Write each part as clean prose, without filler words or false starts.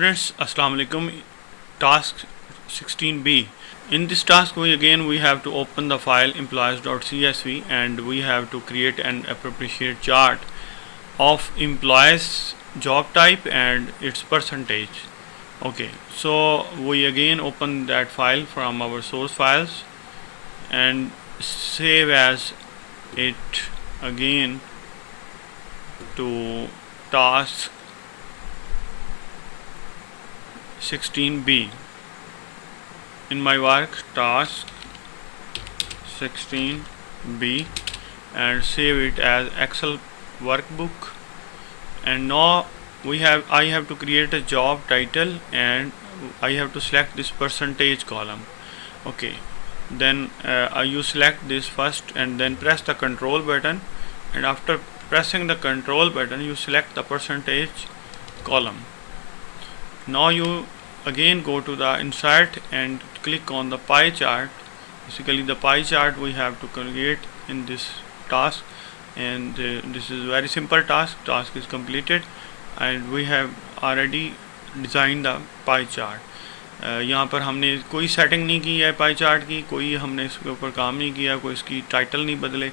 Students, Assalamu alaikum. Task 16b. In this task, we have to open the file employees.csv and we have to create an appropriate chart of employees job type and its percentage. Okay, so we again open that file from our source files and save as it again to task 16b. In my work, task 16b, and save it as Excel workbook. And now I have to create a job title and I have to select this percentage column. Okay, then you select this first and then press the control button, and after pressing the control button you select the percentage column. Now you again go to the insert and click on the pie chart. Basically the pie chart we have to create in this task, and this is very simple task is completed and we have already designed the pie chart. यहाँ पर हमने कोई setting नहीं की है pie chart की, कोई हमने इसके ऊपर काम नहीं किया, कोई इसकी टाइटल नहीं बदले।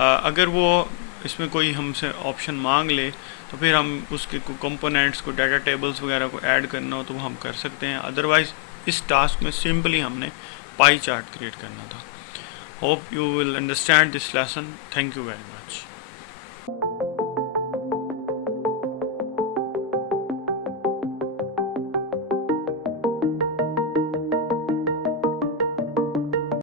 अगर वो इसमें कोई हमसे ऑप्शन मांग ले तो फिर हम उसके कंपोनेंट्स को डाटा टेबल्स वगैरह को ऐड करना हो तो वो हम कर सकते हैं। अदरवाइज़ इस टास्क में सिंपली हमने पाई चार्ट क्रिएट करना था। Hope you will understand this lesson. Thank you very much.